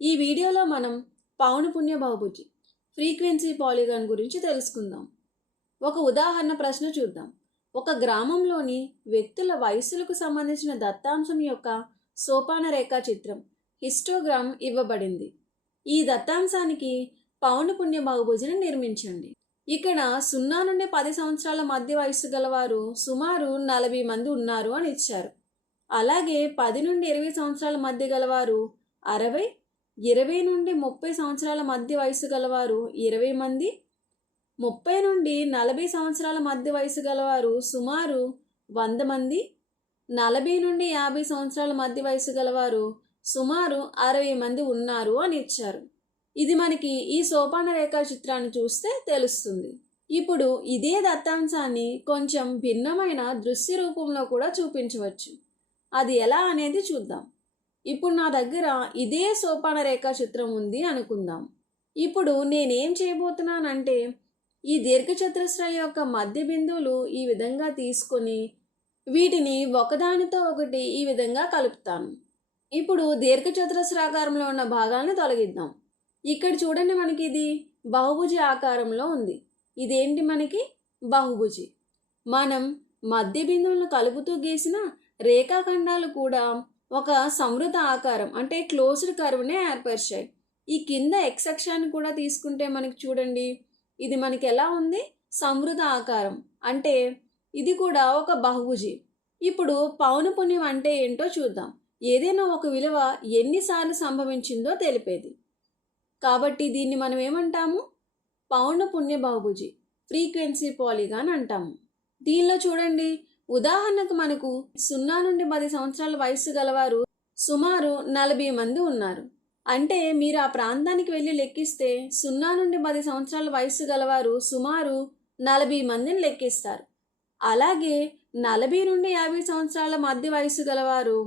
ఈ వీడియోలో మనం పౌనపున్య బహుభుజి ఫ్రీక్వెన్సీ పాలిగాన్ గురించి తెలుసుకుందాం. ఒక ఉదాహరణ ప్రశ్న చూద్దాం. ఒక గ్రామంలోని వ్యక్తుల వయస్సులకు సంబంధించిన దత్తాంశం యొక్క సోపాన రేఖా చిత్రం హిస్టోగ్రామ్ ఇవ్వబడింది. ఈ దత్తాంశానికి పౌనపున్య బహుభుజిని నిర్మించండి. ఇక్కడ 0 నుండి 10 సంవత్సరాల మధ్య వయస్సు గలవారు సుమారు 40 మంది ఉన్నారు అని ఇచ్చారు. అలాగే 10 నుండి 20 సంవత్సరాల మధ్య గలవారు 60, 20 నుండి 30 సంవత్సరాల మధ్య వయసు గలవారు 20 మంది, 30 నుండి 40 సంవత్సరాల మధ్య వయసు గలవారు సుమారు 100 మంది, 40 నుండి 50 సంవత్సరాల మధ్య వయసు గలవారు సుమారు 60 మంది ఉన్నారు అని ఇచ్చారు. ఇది మనకి ఈ సోపాన రేఖా చిత్రాన్ని చూస్తే తెలుస్తుంది. ఇప్పుడు ఇదే దత్తాంశాన్ని కొంచెం భిన్నమైన దృశ్య రూపంలో కూడా చూపించవచ్చు. అది ఎలా అనేది చూద్దాం. ఇప్పుడు నా దగ్గర ఇదే సోపాన రేఖా చిత్రం ఉంది అనుకుందాం. ఇప్పుడు నేనేం చేయబోతున్నానంటే ఈ దీర్ఘచతురస్రం యొక్క మధ్య బిందువులు ఈ విధంగా తీసుకొని వీటిని ఒకదానితో ఒకటి ఈ విధంగా కలుపుతాను. ఇప్పుడు దీర్ఘచతురస్రాకారంలో ఉన్న భాగాలను తొలగిద్దాం. ఇక్కడ చూడండి, మనకి ఇది బహుభుజి ఆకారంలో ఉంది. ఇదేంటి, మనకి బహుభుజి. మనం మధ్య బిందువులను కలుపుతూ గీసిన రేఖాఖండాలు కూడా ఒక సంవృత ఆకారం అంటే క్లోజ్డ్ కర్వ్నే ఏర్పరిచాయి. ఈ కింద ఎక్స్ అక్షాన్ని కూడా తీసుకుంటే మనకి చూడండి, ఇది మనకి ఎలా ఉంది, సంవృత ఆకారం. అంటే ఇది కూడా ఒక బహుభుజి. ఇప్పుడు పౌనపున్యం అంటే ఏంటో చూద్దాం. ఏదైనా ఒక విలువ ఎన్నిసార్లు సంభవించిందో తెలిపేది. కాబట్టి దీన్ని మనం ఏమంటాము, పౌనపున్య బహుభుజి ఫ్రీక్వెన్సీ పాలిగాన్ అంటాము. దీనిలో చూడండి, ఉదాహరణకు మనకు 0 నుండి 10 సంవత్సరాల వయస్సు గలవారు సుమారు 40 మంది ఉన్నారు. అంటే మీరు ఆ ప్రాంతానికి వెళ్ళి లెక్కిస్తే 0 నుండి 10 సంవత్సరాల వయస్సు గలవారు సుమారు 40 మందిని లెక్కిస్తారు. అలాగే 40 నుండి 50 సంవత్సరాల మధ్య వయస్సు గలవారు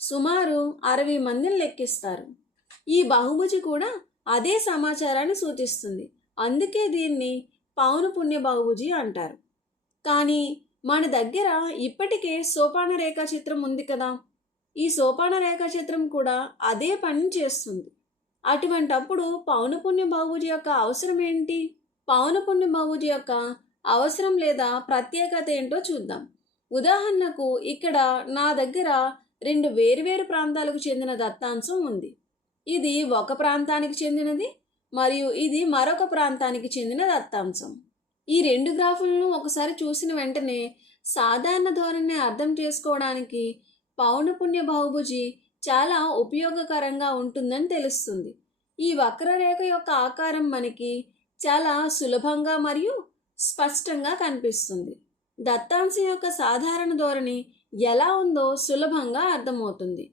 సుమారు 60 మందిని లెక్కిస్తారు. ఈ బహుభుజి కూడా అదే సమాచారాన్ని సూచిస్తుంది. అందుకే దీన్ని పౌనపున్య బహుభుజి అంటారు. కానీ మన దగ్గర ఇప్పటికే సోపాన రేఖా చిత్రం ఉంది కదా, ఈ సోపాన రేఖా చిత్రం కూడా అదే పని చేస్తుంది. అటువంటప్పుడు పౌనపున్య బహుభుజి యొక్క అవసరం ఏంటి? పౌనపున్య బహుభుజి యొక్క అవసరం లేదా ప్రత్యేకత ఏంటో చూద్దాం. ఉదాహరణకు ఇక్కడ నా దగ్గర 2 వేర్వేరు ప్రాంతాలకు చెందిన దత్తాంశం ఉంది. ఇది ఒక ప్రాంతానికి చెందినది మరియు ఇది మరొక ప్రాంతానికి చెందిన దత్తాంశం. ఈ 2 గ్రాఫులను ఒకసారి చూసిన వెంటనే సాధారణ ధోరణిని అర్థం చేసుకోవడానికి పౌనపున్య బహుభుజి చాలా ఉపయోగకరంగా ఉంటుందని తెలుస్తుంది. ఈ వక్రరేఖ యొక్క ఆకారం మనకి చాలా సులభంగా మరియు స్పష్టంగా కనిపిస్తుంది. దత్తాంశం యొక్క సాధారణ ధోరణి ఎలా ఉందో సులభంగా అర్థమవుతుంది.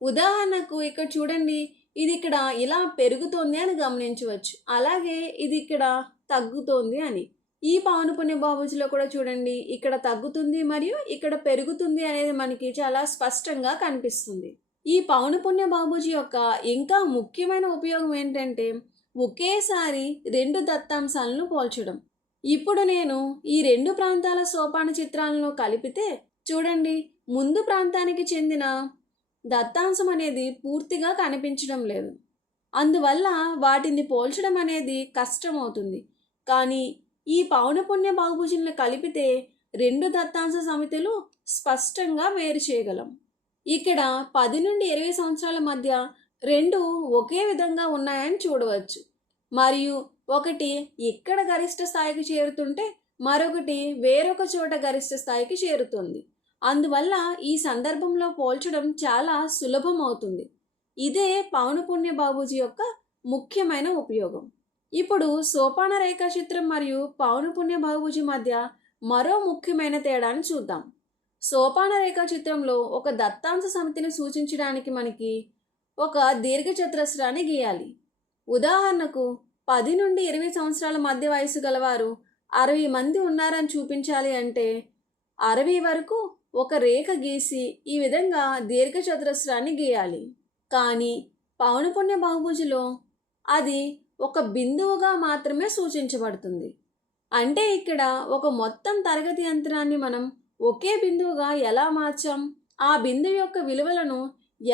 ఉదాహరణకు ఇక్కడ చూడండి, ఇది ఇక్కడ ఇలా పెరుగుతోంది అని గమనించవచ్చు. అలాగే ఇది ఇక్కడ తగ్గుతోంది అని. ఈ పౌనపున్య బహుభుజిలో కూడా చూడండి, ఇక్కడ తగ్గుతుంది మరియు ఇక్కడ పెరుగుతుంది అనేది మనకి చాలా స్పష్టంగా కనిపిస్తుంది. ఈ పౌనపున్య బహుభుజి యొక్క ఇంకా ముఖ్యమైన ఉపయోగం ఏంటంటే ఒకేసారి 2 దత్తాంశాలను పోల్చడం. ఇప్పుడు నేను ఈ 2 ప్రాంతాల సోపాన చిత్రాలను కలిపితే చూడండి, ముందు ప్రాంతానికి చెందిన దత్తాంశం అనేది పూర్తిగా కనిపించడం లేదు. అందువల్ల వాటిని పోల్చడం అనేది కష్టమవుతుంది. కానీ ఈ పౌనపున్య బహుభుజులను కలిపితే 2 దత్తాంశ సమితులు స్పష్టంగా వేరు చేయగలం. ఇక్కడ 10 నుండి 20 సంవత్సరాల మధ్య 2 ఒకే విధంగా ఉన్నాయని చూడవచ్చు. మరియు ఒకటి ఇక్కడ గరిష్ట స్థాయికి చేరుతుంటే మరొకటి వేరొక చోట గరిష్ట స్థాయికి చేరుతుంది. అందువల్ల ఈ సందర్భంలో పోల్చడం చాలా సులభం అవుతుంది. ఇదే పౌనపున్య బహుభుజి యొక్క ముఖ్యమైన ఉపయోగం. ఇప్పుడు సోపాన రేఖా చిత్రం మరియు పౌనపున్య బహుభుజి మధ్య మరో ముఖ్యమైన తేడాను చూద్దాం. సోపాన రేఖా చిత్రంలో ఒక దత్తాంశ సమితిని సూచించడానికి మనకి ఒక దీర్ఘచతురస్రాన్ని గీయాలి. ఉదాహరణకు 10 నుండి 20 సంవత్సరాల మధ్య వయసు గలవారు 60 మంది ఉన్నారని చూపించాలి అంటే 60 వరకు ఒక రేఖ గీసి ఈ విధంగా దీర్ఘచతురస్రాన్ని గీయాలి. కానీ పౌనపున్య బహుభుజిలో అది ఒక బిందువుగా మాత్రమే సూచించబడుతుంది. అంటే ఇక్కడ ఒక మొత్తం తరగతి యంత్రాన్ని మనం ఒకే బిందువుగా ఎలా మార్చాం, ఆ బిందువు యొక్క విలువలను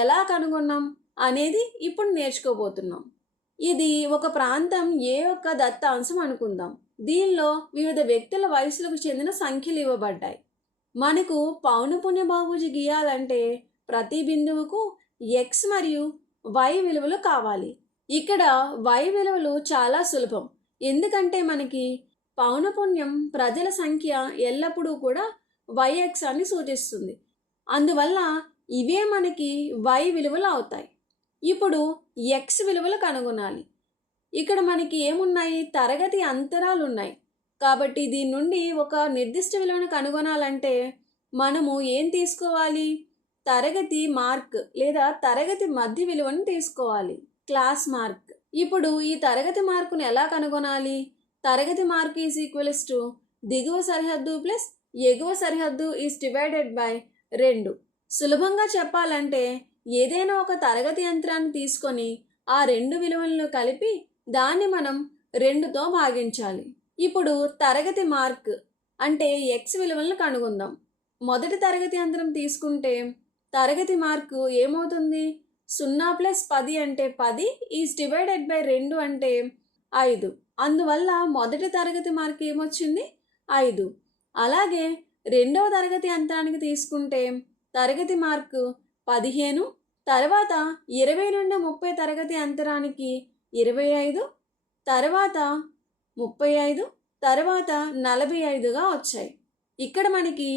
ఎలా కనుగొన్నాం అనేది ఇప్పుడు నేర్చుకోబోతున్నాం. ఇది ఒక ప్రాంతం ఏ యొక్క దత్తాంశం అనుకుందాం. దీనిలో వివిధ వ్యక్తుల వయసులకు చెందిన సంఖ్యలు ఇవ్వబడ్డాయి. మనకు పౌనపున్య బహుభుజి గీయాలంటే ప్రతి బిందువుకు x మరియు y విలువలు కావాలి. ఇక్కడ y విలువలు చాలా సులభం, ఎందుకంటే మనకి పౌనపున్యం ప్రజల సంఖ్య ఎల్లప్పుడూ కూడా y అక్షాన్ని సూచిస్తుంది. అందువల్ల ఇవే మనకి y విలువలు అవుతాయి. ఇప్పుడు x విలువలు కనుగొనాలి. ఇక్కడ మనకి ఏమున్నాయి? తరగతి అంతరాలు ఉన్నాయి. కాబట్టి దీని నుండి ఒక నిర్దిష్ట విలువను కనుగొనాలంటే మనము ఏం తీసుకోవాలి? తరగతి మార్క్ లేదా తరగతి మధ్య విలువను తీసుకోవాలి, క్లాస్ మార్క్. ఇప్పుడు ఈ తరగతి మార్కును ఎలా కనుగొనాలి? తరగతి మార్క్ ఈజ్ ఈక్వల్స్ టు దిగువ సరిహద్దు ప్లస్ ఎగువ సరిహద్దు ఈజ్ డివైడెడ్ బై 2. సులభంగా చెప్పాలంటే ఏదైనా ఒక తరగతి యంత్రాన్ని తీసుకొని ఆ 2 విలువలను కలిపి దాన్ని మనం 2తో భాగించాలి. ఇప్పుడు తరగతి మార్క్ అంటే x విలువలను కనుగొందాం. మొదటి తరగతి యంత్రం తీసుకుంటే తరగతి మార్కు ఏమవుతుంది? 0 ప్లస్ 10 అంటే 10 ఈజ్ డివైడెడ్ బై 2 అంటే 5. అందువల్ల మొదటి తరగతి మార్కు ఏమొచ్చింది? 5. అలాగే రెండవ తరగతి యంత్రానికి తీసుకుంటే తరగతి మార్కు 15, తర్వాత 20 నుండి 30 తరగతి అంతరానికి 25, తర్వాత 35, తర్వాత 45గా వచ్చాయి. ఇక్కడ మనకి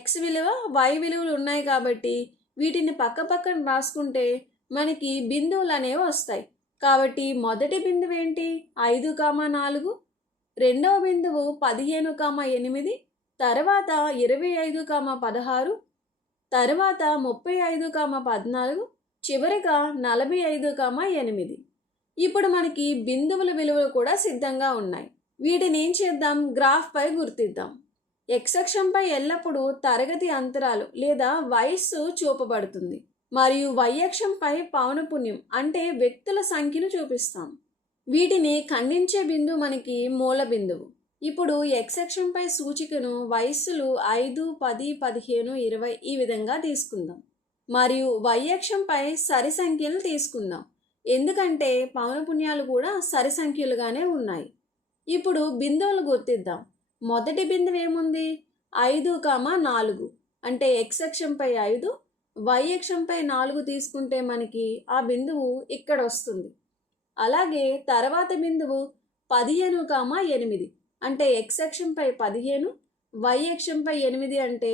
x విలువ y విలువలు ఉన్నాయి కాబట్టి వీటిని పక్క పక్కన రాసుకుంటే మనకి బిందువులు అనేవి వస్తాయి. కాబట్టి మొదటి బిందువు ఏంటి? 5,4, రెండవ బిందువు 15,8, తర్వాత 25,16, తర్వాత 35,14, చివరిగా 45,8. ఇప్పుడు మనకి బిందువుల విలువలు కూడా సిద్ధంగా ఉన్నాయి. వీటిని ఏం చేద్దాం? గ్రాఫ్ పై గుర్తిద్దాం. x అక్షంపై ఎల్లప్పుడూ తరగతి అంతరాలు లేదా వయస్సు చూపబడుతుంది మరియు y అక్షంపై పౌనపున్యం అంటే వ్యక్తుల సంఖ్యను చూపిస్తాం. వీటిని ఖండించే బిందువు మనకి మూల బిందువు. ఇప్పుడు x అక్షంపై సూచికను వయస్సులు 5, 10, 15, 20 ఈ విధంగా తీసుకుందాం మరియు y అక్షంపై సరి సంఖ్యలు తీసుకుందాం, ఎందుకంటే పౌనపున్యాలు కూడా సరి సంఖ్యలుగానే ఉన్నాయి. ఇప్పుడు బిందువులు గుర్తిద్దాం. మొదటి బిందువు ఏముంది? 5,4 అంటే x అక్షంపై 5, y అక్షంపై 4 తీసుకుంటే మనకి ఆ బిందువు ఇక్కడ వస్తుంది. అలాగే తర్వాత బిందువు 15,8 అంటే x అక్షంపై 15, y అక్షంపై 8 అంటే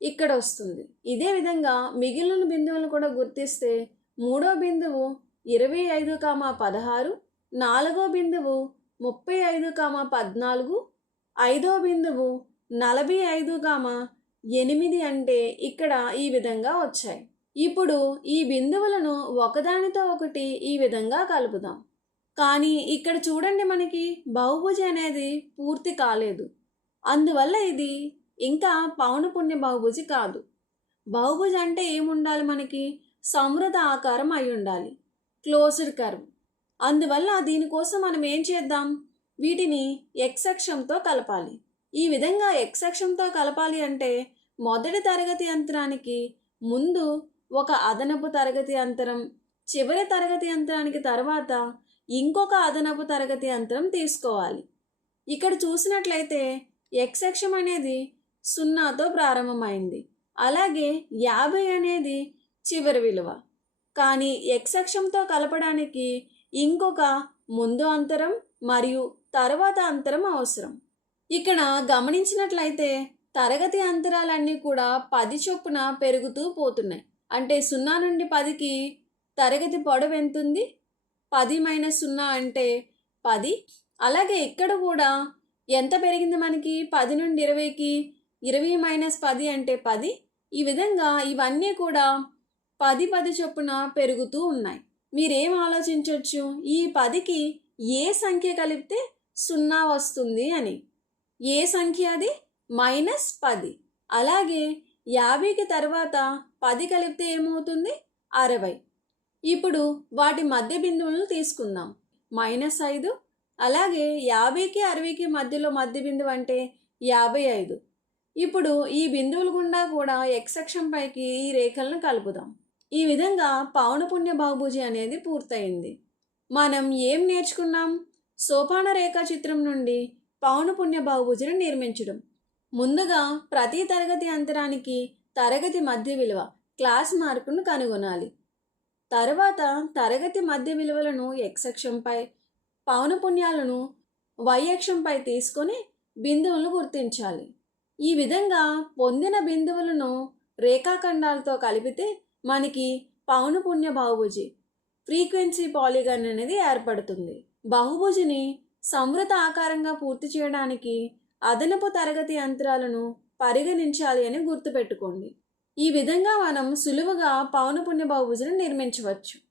ఇక్కడ వస్తుంది. ఇదే విధంగా మిగిలిన బిందువులను కూడా గుర్తిస్తే మూడో బిందువు 25,16, నాలుగో బిందువు 35,14, ఐదో బిందువు 45,8 అంటే ఇక్కడ ఈ విధంగా వచ్చాయి. ఇప్పుడు ఈ బిందువులను ఒకదానితో ఒకటి ఈ విధంగా కలుపుదాం. కానీ ఇక్కడ చూడండి, మనకి బహుభుజి అనేది పూర్తి కాలేదు. అందువల్ల ఇది ఇంకా పౌనపున్య బహుభుజి కాదు. బహుభుజి అంటే ఏముండాలి? మనకి సమృద్ధ ఆకారం అయి ఉండాలి, క్లోజ్డ్ కర్వ్. అందువల్ల దీనికోసం మనం ఏం చేద్దాం? వీటిని x అక్షంతో కలపాలి. ఈ విధంగా x అక్షంతో కలపాలి అంటే మొదటి తరగతి యంత్రానికి ముందు ఒక అదనపు తరగతి అంతరం, చివరి తరగతి యంత్రానికి తర్వాత ఇంకొక అదనపు తరగతి అంతరం తీసుకోవాలి. ఇక్కడ చూసినట్లయితే x అక్షం అనేది 0తో ప్రారంభమైంది, అలాగే 50 అనేది చివరి విలువ. కానీ x అక్షంతో కలపడానికి ఇంకొక ముందు అంతరం మరియు తర్వాత అంతరం అవసరం. ఇక్కడ గమనించినట్లయితే తరగతి అంతరాలన్నీ కూడా 10 చొప్పున పెరుగుతూ పోతున్నాయి. అంటే 0 నుండి 10కి తరగతి పొడవు ఎంతుంది? 10 - 0 అంటే 10. అలాగే ఇక్కడ కూడా ఎంత పెరిగింది మనకి? 10 నుండి 20కి 20 - 10 అంటే 10. ఈ విధంగా ఇవన్నీ కూడా 10, 10 చొప్పున పెరుగుతూ ఉన్నాయి. మీరేం ఆలోచించవచ్చు? ఈ 10కి ఏ సంఖ్య కలిపితే 0 వస్తుంది అని. ఏ సంఖ్య అది? -10. అలాగే 50కి తర్వాత 10 కలిపితే ఏమవుతుంది? 60. ఇప్పుడు వాటి మధ్య బిందువులను తీసుకుందాం. -5, అలాగే 50కి 60కి మధ్యలో మధ్య బిందువు అంటే 55. ఇప్పుడు ఈ బిందువుల గుండా కూడా x అక్షం పైకి ఈ రేఖలను కలుపుదాం. ఈ విధంగా పౌనపున్య బహుభుజి అనేది పూర్తయింది. మనం ఏం నేర్చుకున్నాం? సోపాన రేఖా చిత్రం నుండి పౌనపున్య బహుభుజిని నిర్మించడం. ముందుగా ప్రతి తరగతి అంతరానికి తరగతి మధ్య విలువ క్లాస్ మార్కును కనుగొనాలి. తర్వాత తరగతి మధ్య విలువలను x అక్షంపై, పౌనపున్యాలను y అక్షంపై తీసుకొని బిందువులను గుర్తించాలి. ఈ విధంగా పొందిన బిందువులను రేఖాఖండాలతో కలిపితే మనకి పౌనపున్య బహుభుజి ఫ్రీక్వెన్సీ పాలిగాన్ అనేది ఏర్పడుతుంది. బహుభుజిని సంవృత ఆకారంగా పూర్తి చేయడానికి అదనపు తరగతి అంతరాలను పరిగణించాలి అని గుర్తుపెట్టుకోండి. ఈ విధంగా మనం సులువుగా పౌనపున్య బహుభుజిని నిర్మించవచ్చు.